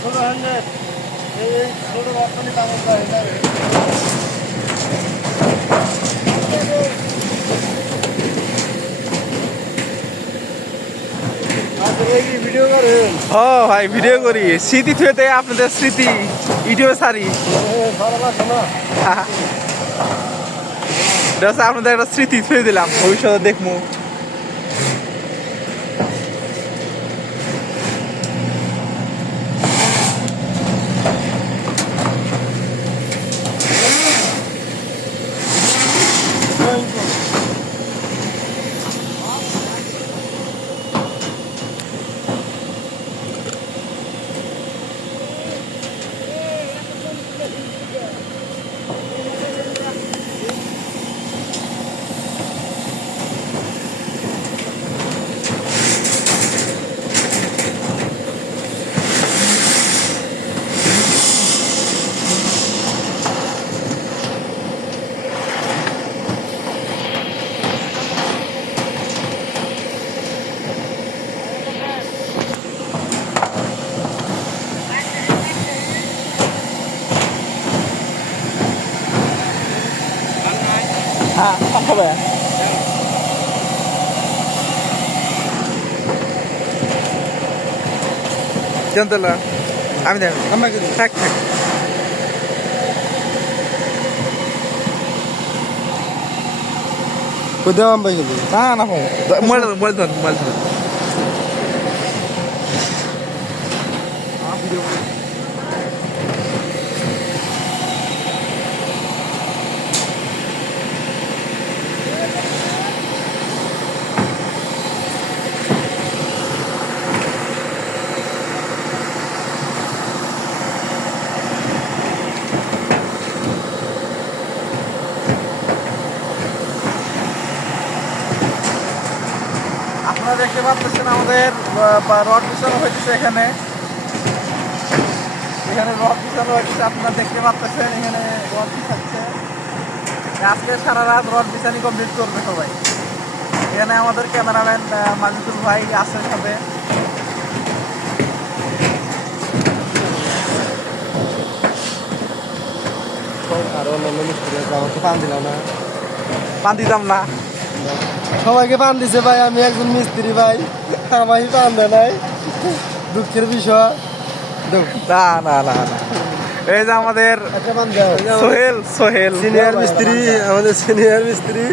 ছোট হ্যান্ডেল এই ছোট বাচ্চানি কাগজ ও ভাই ভিডিও করি। স্মৃতি থুয়েতে আপনাদের স্মৃতি ইউটিউবে সারি। আপনাদের একটা স্মৃতি থুয়ে দিলাম, ভবিষ্যতে দেখব হ্যাঁ হবে জানতে আমি দেখ আমাকে থাক থাক কোথাও আম পাই গেলি না না মোবাইল মোবাইল ধর মোবাইল আপনারা দেখতে পাচ্ছেন আমাদের রড বিছানো হয়েছে এখানে। এখানে রড বিছানো হয়েছে আপনারা দেখতে পাচ্ছেন এখানে রড বিছাচ্ছে। আজকে সারা রাত রড বিছানি কমপ্লিট করবে সবাই। এখানে আমাদের ক্যামেরাম্যান মাজিদুল ভাই আছে সাথে আর অন্যান্য মিস্ত্রি পান দিলাম না। পান দিতাম না। সবাইকে পান দিছে ভাই আমি একজন মিস্ত্রি ভাই আমাকে পান দেয় নাই। দুঃখের বিষয়। না না না না। এই যে আমাদের সোহেল সোহেল। সিনিয়র মিস্ত্রি আমাদের সিনিয়র মিস্ত্রি।